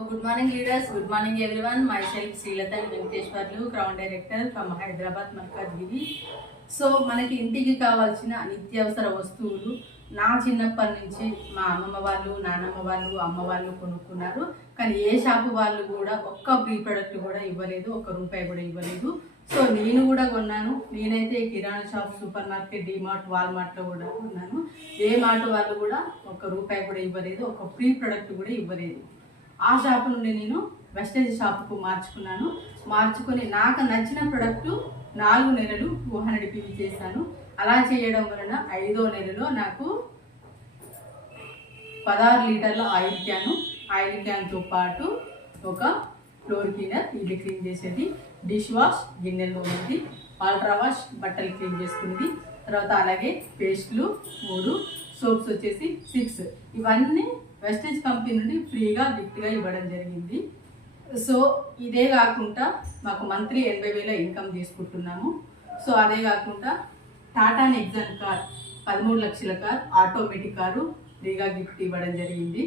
Good morning leaders, good morning everyone. Myself Srilata Venkateshwarlu, Crown Director from Hyderabad, Malkajgiri. So మనకి ఇంటికి కావాల్సిన నిత్యావసర వస్తువులు నా చిన్నప్పటి నుంచి మా అమ్మమ్మ వాళ్ళు, నాన్నమ్మ వాళ్ళు, అమ్మ వాళ్ళు కొనుక్కున్నారు. కానీ ఏ షాపు వాళ్ళు కూడా ఒక్క ప్రీ ప్రొడక్ట్ కూడా ఇవ్వలేదు, ఒక్క రూపాయి కూడా ఇవ్వలేదు. సో నేను కూడా కొన్నాను. నేనైతే కిరాణా షాప్, సూపర్ మార్కెట్, డిమార్ట్, వాల్మార్ట్లో కూడా కొన్నాను. ఏ మార్ట్ వాళ్ళు కూడా ఒక్క రూపాయి కూడా ఇవ్వలేదు, ఒక్క ప్రీ ప్రొడక్ట్ కూడా ఇవ్వలేదు. ఆ షాపు నుండి నేను వెస్టేజ్ షాపుకు మార్చుకొని నాకు నచ్చిన ప్రొడక్టు 4 నెలలు 200 PV చేశాను. అలా చేయడం వలన 5వ నెలలో నాకు 16 లీటర్ల ఆయిల్ క్యాన్తో పాటు ఒక ఫ్లోర్ క్లీనర్, ఇల్లు క్లీన్ చేసేది, డిష్ వాష్, గిన్నెలు ఉంది, అల్ట్రా వాష్, బట్టలు క్లీన్ చేసుకునేది, తర్వాత అలాగే పేస్ట్లు 3, సోప్స్ వచ్చేసి 6. ఇవన్నీ వెస్టేజ్ కంపెనీ నుండి ఫ్రీగా గిఫ్ట్గా ఇవ్వడం జరిగింది. సో ఇదే కాకుండా మాకు మంత్లీ 80,000 ఇన్కమ్ తీసుకుంటున్నాము. సో అదే కాకుండా టాటా నెక్సాన్ కార్ 13 లక్షల కార్, ఆటోమేటిక్ కారు ఫ్రీగా గిఫ్ట్ ఇవ్వడం జరిగింది.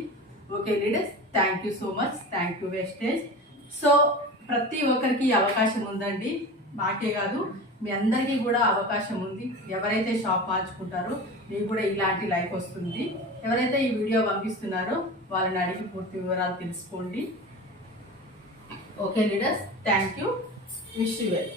Okay leaders, thank you so much, thank you Vestige. So ప్రతి ఒక్కరికి అవకాశం ఉందండి, మాకే కాదు మీ అందరికీ కూడా అవకాశం ఉంది. ఎవరైతే షాప్ మార్చుకుంటారో మీకు కూడా ఇలాంటి లైఫ్ వస్తుంది. ఎవరైతే ఈ వీడియో పంపిస్తున్నారో వాళ్ళని అడిగి పూర్తి వివరాలు తెలుసుకోండి. Okay leaders, thank you, wish you well.